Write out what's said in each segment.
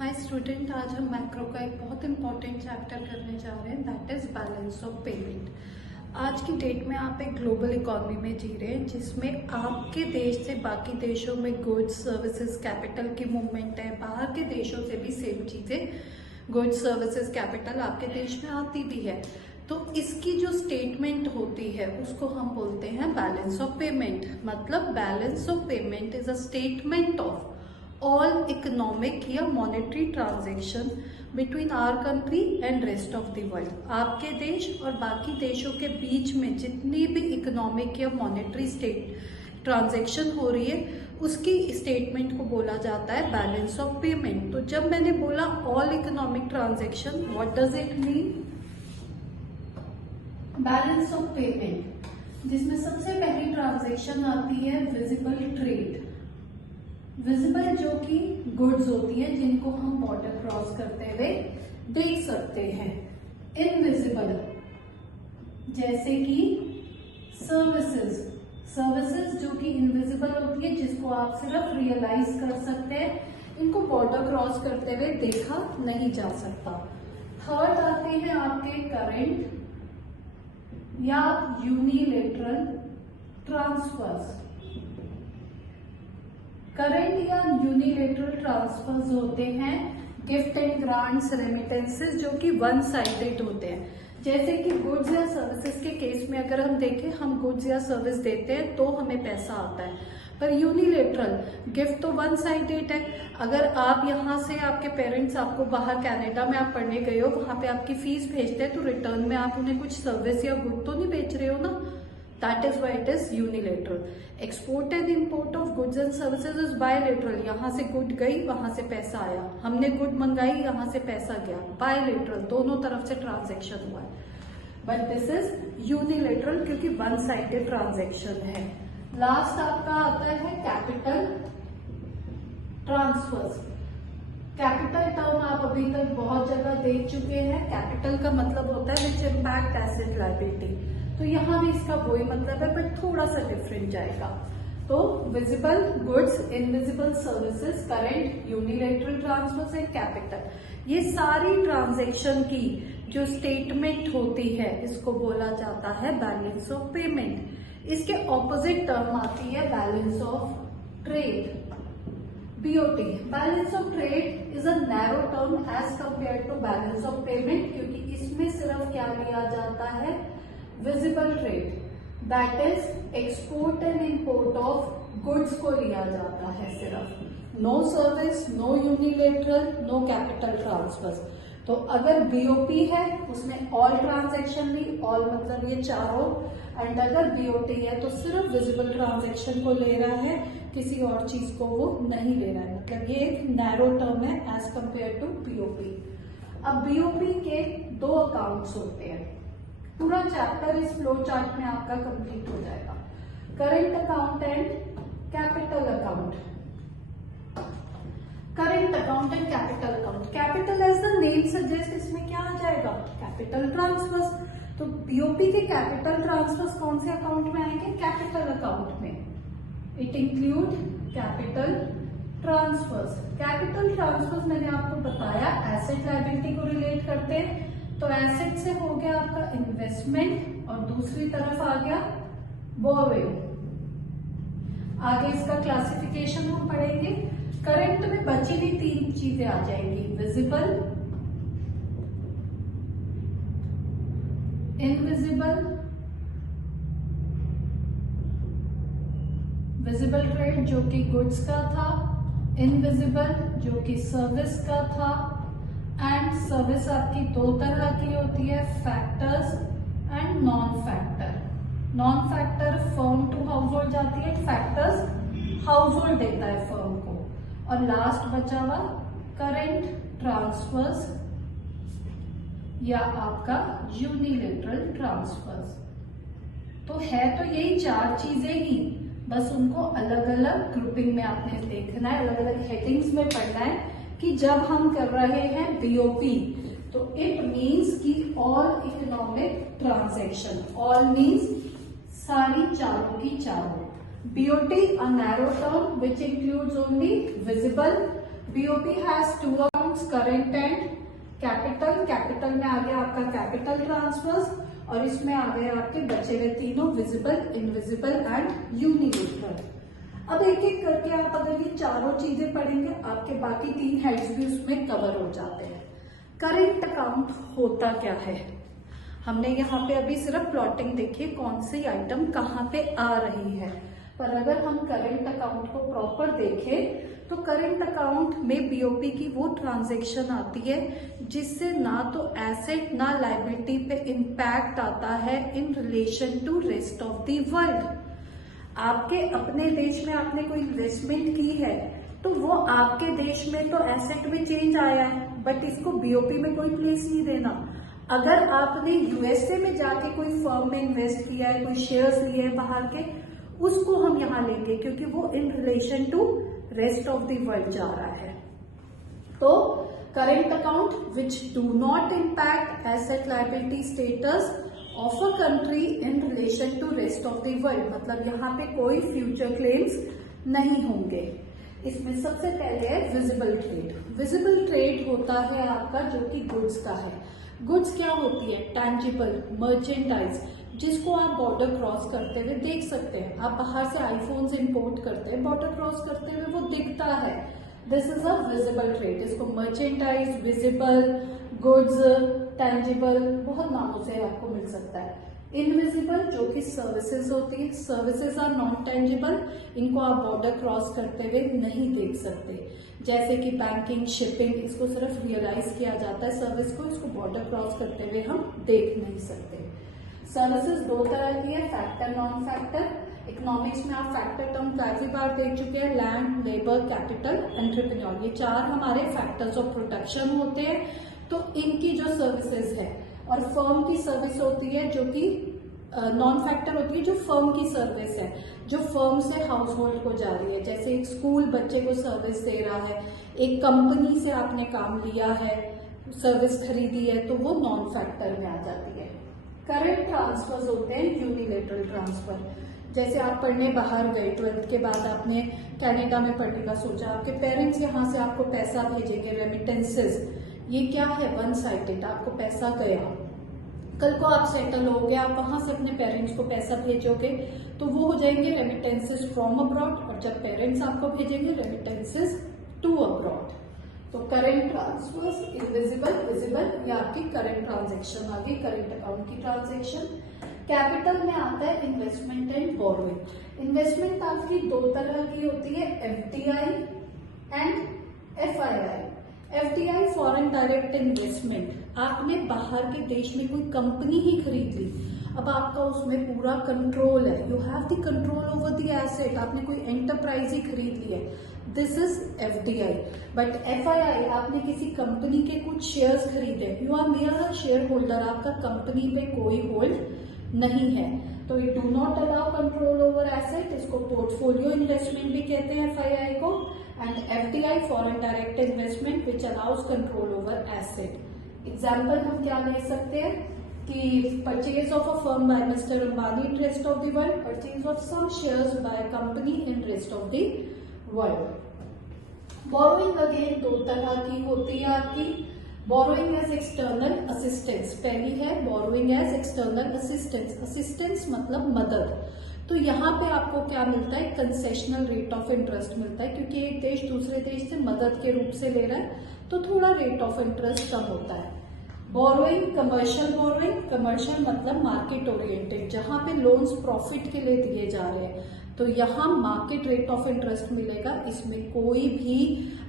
Hi student, आज हम macro का एक बहुत इंपॉर्टेंट चैप्टर करने जा रहे हैं, that is balance of payment. आज की डेट में आप एक ग्लोबल इकोनॉमी में जी रहे हैं जिसमें आपके देश से बाकी देशों में गुड्स सर्विसेज कैपिटल की मूवमेंट है। बाहर के देशों से भी सेम चीज़ें गुड्स सर्विसेज कैपिटल आपके देश में आती भी है। तो इसकी जो स्टेटमेंट होती है उसको हम बोलते हैं बैलेंस ऑफ पेमेंट। मतलब balance of payment is a statement of all economic या monetary transaction between our country and rest of the world। आपके देश और बाकी देशों के बीच में जितनी भी इकोनॉमिक या मॉनेटरी स्टेट ट्रांजेक्शन हो रही है उसकी स्टेटमेंट को बोला जाता है बैलेंस ऑफ पेमेंट। तो जब मैंने बोला all economic transaction, what does it mean? Balance of payment जिसमें सबसे पहली ट्रांजेक्शन आती है विजिबल ट्रेड। विजिबल जो कि गुड्स होती हैं जिनको हम बॉर्डर क्रॉस करते हुए देख सकते हैं। इनविजिबल जैसे कि सर्विसेज, सर्विसेज जो कि इनविजिबल होती है जिसको आप सिर्फ रियलाइज कर सकते हैं, इनको बॉर्डर क्रॉस करते हुए देखा नहीं जा सकता। थर्ड आते हैं आपके करंट या यूनिलेटरल ट्रांसफर्स। करंट या यूनिलेटरल ट्रांसफर्स होते हैं गिफ्ट एंड ग्रांट्स, रेमिटेंसेस जो कि वन साइडेड होते हैं। जैसे कि गुड्स या सर्विसेज के केस में अगर हम देखें, हम गुड्स या सर्विस देते हैं तो हमें पैसा आता है, पर यूनिलेटरल गिफ्ट तो वन साइडेड है। अगर आप यहाँ से, आपके पेरेंट्स आपको बाहर कनाडा में आप पढ़ने गए हो, वहां पे आपकी फीस भेजते हैं तो रिटर्न में आप उन्हें कुछ सर्विस या गुड तो नहीं बेच रहे हो ना। That is why it is unilateral. Export and import of goods and services is bilateral. यहाँ से गुड गई, वहां से पैसा आया, हमने गुड मंगाई, यहाँ से पैसा गया। बायलेटरल, दोनों तरफ से ट्रांजेक्शन हुआ है। बट दिस इज यूनिलेटरल क्योंकि वन साइडेड ट्रांजेक्शन है। लास्ट आपका आता है कैपिटल ट्रांसफर्स। कैपिटल टर्म आप अभी तक बहुत जगह देख चुके हैं। कैपिटल का मतलब होता है विच इम्पैक्ट एसेट लायबिलिटी, तो यहाँ भी इसका वही मतलब है बट थोड़ा सा डिफरेंट जाएगा। तो visible goods, invisible services, current, unilateral transfers and capital, ये सारी ट्रांजैक्शन की जो स्टेटमेंट होती है इसको बोला जाता है बैलेंस ऑफ पेमेंट। इसके ऑपोजिट टर्म आती है balance of trade, BOT। Balance of trade is a narrow term as compare to balance of payment, क्योंकि इसमें सिर्फ क्या लिया जाता है, visible trade, that is export and import of goods को लिया जाता है सिर्फ। No service, no unilateral, no capital transfers. तो अगर BOP है उसमें ऑल ट्रांजैक्शन ली, ऑल मतलब ये चारों, एंड अगर BOT है तो सिर्फ विजिबल ट्रांजैक्शन को ले रहा है, किसी और चीज को वो नहीं ले रहा है। मतलब ये एक नैरो टर्म है एज कंपेयर टू BOP। अब BOP के दो अकाउंट्स होते हैं। पूरा चैप्टर इस फ्लो चार्ट में आपका कंप्लीट हो जाएगा। Current account and capital account. Current account and capital account. Capital as the name suggest, इसमें क्या आ जाएगा, कैपिटल ट्रांसफर्स। तो BOP के कैपिटल ट्रांसफर्स कौन से अकाउंट में आएंगे, कैपिटल अकाउंट में। It include capital transfers. Capital transfers मैंने आपको बताया एसेट लायबिलिटी को रिलेट करते हैं। तो एसेट से हो गया आपका इन्वेस्टमेंट और दूसरी तरफ आ गया बोरोइंग। आगे इसका क्लासिफिकेशन हम पढ़ेंगे। करंट में बची हुई तीन चीजें आ जाएंगी, विजिबल, इनविजिबल, विजिबल ट्रेड जो कि गुड्स का था, इनविजिबल जो कि सर्विस का था। एंड सर्विस आपकी दो तरह की होती है, factors and non factor. Non factor firm to household जाती है, फैक्टर्स हाउस होल्ड देता है फर्म को। और लास्ट बचा हुआ करंट ट्रांसफर्स या आपका यूनिलेटरल ट्रांसफर्स। तो है तो यही चार चीजें ही, बस उनको अलग अलग ग्रुपिंग में आपने देखना है, अलग अलग हेडिंग्स में पढ़ना है कि जब हम कर रहे हैं BOP तो इट मीन्स कि all economic transaction, all means सारी चारों की चारों। BOT, a narrow term which includes only visible, BOP has two accounts, current and capital. Capital में आ गया आपका कैपिटल ट्रांसफर्स, और इसमें आ गए आपके बचे हुए तीनों विजिबल, इनविजिबल एंड यूनिलेटरल। अब एक एक करके आप अगर ये चारों चीजें पढ़ेंगे, आपके बाकी 3 हेड्स भी उसमें कवर हो जाते हैं। करेंट अकाउंट होता क्या है? हमने यहाँ पे अभी सिर्फ प्लॉटिंग देखी, कौन सी आइटम कहाँ पे आ रही है, पर अगर हम करेंट अकाउंट को प्रॉपर देखें तो करेंट अकाउंट में बीओपी की वो ट्रांजैक्शन आती है जिससे ना तो एसेट ना लायबिलिटी पे इम्पैक्ट आता है in relation to rest of the world. आपके अपने देश में आपने कोई इन्वेस्टमेंट की है तो वो आपके देश में तो एसेट में चेंज आया है, बट इसको बीओपी में कोई प्लेस नहीं देना। अगर आपने यूएसए में जाके कोई फर्म में इन्वेस्ट किया है, कोई शेयर्स लिए हैं बाहर के, उसको हम यहाँ लेंगे क्योंकि वो in relation to rest of the world जा रहा है। तो current account which do not impact asset liability status of a country in relation to rest of the world, मतलब यहाँ पे कोई फ्यूचर क्लेम्स नहीं होंगे। इसमें सबसे पहले है विजिबल ट्रेड। विजिबल ट्रेड होता है आपका जो कि गुड्स का है। गुड्स क्या होती है? टैंजिबल मर्चेंडाइज, जिसको आप बॉर्डर क्रॉस करते हुए देख सकते हैं। आप बाहर से आईफोन्स इंपोर्ट करते हैं, बॉर्डर क्रॉस करते हुए वो दिखता है, this is a visible trade. इसको मर्चेंडाइज, विजिबल, गुड्स, टैंजिबल, बहुत नामों से आपको मिल सकता है। इनविजिबल जो कि सर्विसेज होती है, सर्विसेज आर नॉन टेंजिबल, इनको आप बॉर्डर क्रॉस करते हुए नहीं देख सकते, जैसे कि बैंकिंग, शिपिंग, इसको सिर्फ रियलाइज किया जाता है सर्विस को, इसको बॉर्डर क्रॉस करते हुए हम देख नहीं सकते। सर्विसेज 2 तरह की है, फैक्टर, नॉन फैक्टर। इकोनॉमिक्स में आप फैक्टर टर्म काफी बार देख चुके हैं, लैंड, लेबर, कैपिटल, एंटरप्रेन्योर, ये 4 हमारे फैक्टर्स ऑफ प्रोटेक्शन होते हैं। तो इनकी जो सर्विसेज है, और फर्म की सर्विस होती है जो कि नॉन फैक्टर होती है, जो फर्म की सर्विस है, जो फर्म से हाउस होल्ड को जा रही है, जैसे एक स्कूल बच्चे को सर्विस दे रहा है, एक कंपनी से आपने काम लिया है, सर्विस खरीदी है, तो वो नॉन फैक्टर में आ जाती है। करंट ट्रांसफर्स होते हैं यूनिलेटरल ट्रांसफर, जैसे आप पढ़ने बाहर गए, 12th के बाद आपने कनाडा में पढ़ने का सोचा, आपके पेरेंट्स यहाँ से आपको पैसा भेजेंगे, रेमिटेंसेस, ये क्या है? वन साइडेड, आपको पैसा गया, कल को आप सेटल हो गए, आप वहां से अपने पेरेंट्स को पैसा भेजोगे तो वो हो जाएंगे रेमिटेंसेस फ्रॉम अब्रॉड, और जब पेरेंट्स आपको भेजेंगे रेमिटेंसेस टू अब्रॉड। तो करेंट ट्रांसफर्स, इनविजिबल, विजिबल, ये आपकी करेंट ट्रांजेक्शन आ गई, करेंट अकाउंट की ट्रांजेक्शन। कैपिटल में आता है इन्वेस्टमेंट एंड बोरोइंग। इन्वेस्टमेंट आपकी 2 तरह की होती है, FDI and FII. FDI foreign direct investment, आपने बाहर के देश में कोई कंपनी ही खरीद ली, अब आपका उसमें पूरा कंट्रोल है, you have the control over the asset, आपने कोई एंटरप्राइज ही खरीद ली है, this is FDI. But FII, आपने किसी कंपनी के कुछ शेयर्स खरीदे, you are mere a shareholder, आपका कंपनी पे कोई होल्ड नहीं है, तो it do not allow control over asset, इसको पोर्टफोलियो इन्वेस्टमेंट भी कहते हैं एफआईआई को। And FDI foreign direct investment which allows control over asset. Example हम क्या ले सकते हैं कि purchase of a firm by Mister Ambani in rest of the world, purchase of some shares by company in rest of the world. Borrowing again 2 तरह की होती है आपकी, बोरोइंग एज एक्सटर्नल असिस्टेंस, पहली है borrowing as external assistance. Assistance मतलब मदद, तो यहाँ पे आपको क्या मिलता है? कंसेशनल रेट ऑफ इंटरेस्ट मिलता है, क्योंकि एक देश दूसरे देश से मदद के रूप से ले रहा है तो थोड़ा रेट ऑफ इंटरेस्ट कम होता है। बोरोइंग, कमर्शियल बोरोइंग, कमर्शियल मतलब मार्केट ओरिएंटेड, जहां पे लोन्स प्रॉफिट के लिए दिए जा रहे हैं, तो यहाँ मार्केट रेट ऑफ इंटरेस्ट मिलेगा, इसमें कोई भी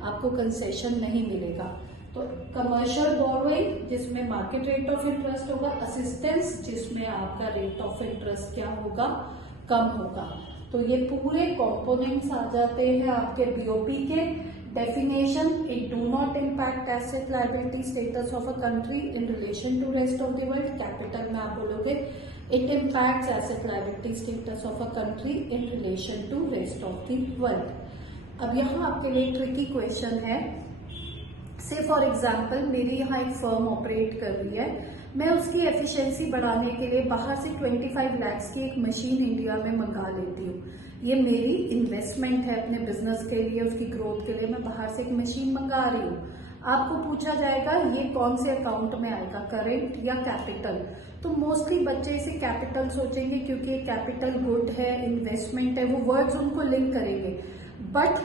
आपको कंसेशन नहीं मिलेगा। तो कमर्शियल बोरोइंग जिसमें मार्केट रेट ऑफ इंटरेस्ट होगा, असिस्टेंस जिसमें आपका रेट ऑफ इंटरेस्ट क्या होगा? कम होगा। तो ये पूरे कंपोनेंट्स आ जाते हैं आपके बीओपी के। Definition, it do not impact asset liability status of a country in relation to rest of the world. Capital में आप बोलोगे it impacts asset liability status of a country in relation to rest of the world. अब यहाँ आपके लिए tricky question है, से for example मेरी यहाँ एक फर्म ऑपरेट कर रही है, मैं उसकी एफिशिएंसी बढ़ाने के लिए बाहर से 25 लाख की एक मशीन इंडिया में मंगा लेती हूँ। ये मेरी इन्वेस्टमेंट है अपने बिजनेस के लिए, उसकी ग्रोथ के लिए मैं बाहर से एक मशीन मंगा रही हूँ। आपको पूछा जाएगा ये कौन से अकाउंट में आएगा, करंट या कैपिटल? तो मोस्टली बच्चे इसे कैपिटल सोचेंगे क्योंकि कैपिटल गुड है, इन्वेस्टमेंट है, वो वर्ड्स उनको लिंक करेंगे। बट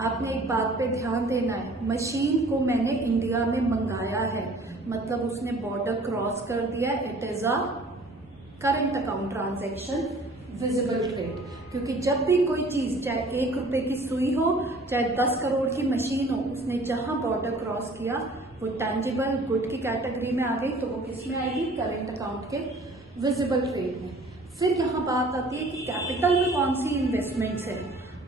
आपने एक बात पे ध्यान देना है, मशीन को मैंने इंडिया में मंगाया है, मतलब उसने बॉर्डर क्रॉस कर दिया, it is a current account transaction, visible trade. क्योंकि जब भी कोई चीज, चाहे 1 रुपए की सुई हो, चाहे 10 करोड़ की मशीन हो, उसने जहां बॉर्डर क्रॉस किया वो टैंजिबल गुड की कैटेगरी में आ गई, तो वो किस में आएगी? करंट अकाउंट के विजिबल ट्रेड में। फिर यहाँ बात आती है कि कैपिटल में कौन सी इन्वेस्टमेंट्स है।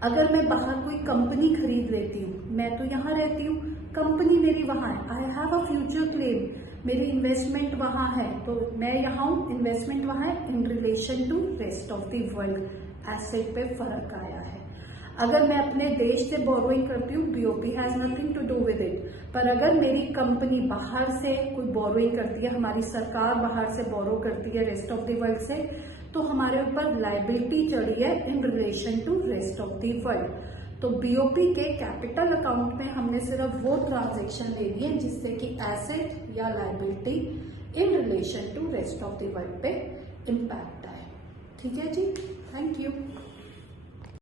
अगर मैं बाहर कोई कंपनी खरीद लेती हूँ, मैं तो यहाँ रहती हूँ, कंपनी मेरी वहां है, I have a future claim, मेरी इन्वेस्टमेंट वहां है, तो मैं यहाँ हूँ, इन्वेस्टमेंट वहां है, in relation to rest of the world asset पे फर्क आया है। अगर मैं अपने देश से बोरोइंग करती हूँ, BOP has nothing to do with it. पर अगर मेरी कंपनी बाहर से कोई बोरोइंग करती है, हमारी सरकार बाहर से बोरो करती है रेस्ट ऑफ द वर्ल्ड से, तो हमारे ऊपर लाइबिलिटी चढ़ी है in relation to rest of the world. तो बीओपी के कैपिटल अकाउंट में हमने सिर्फ वो ट्रांजैक्शन लेनी है जिससे कि एसेट या liability in relation to rest of the world पे इम्पैक्ट आए। ठीक है जी, थैंक यू।